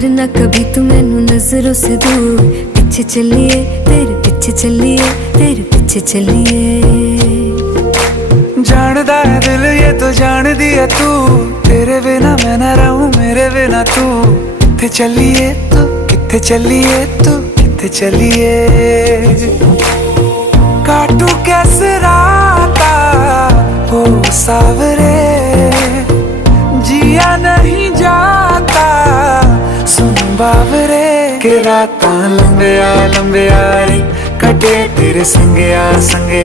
करना कभी तू मैनू नजरों से दूर। पीछे चलिए तेरे पीछे चलिए, तेरे पीछे चलिए। जानदा है दिल ये तो जान दिया तू, तेरे बिना मैं ना रहूं मेरे बिना तू। किथे चलिए तू, किथे चलिए तू, किथे चलिए। काटू कैसे राता हो सावरे, जिया नहीं जाता सुन बावरे। के रातां लंबिया लंबिया रे कटे तेरे संगया संगे।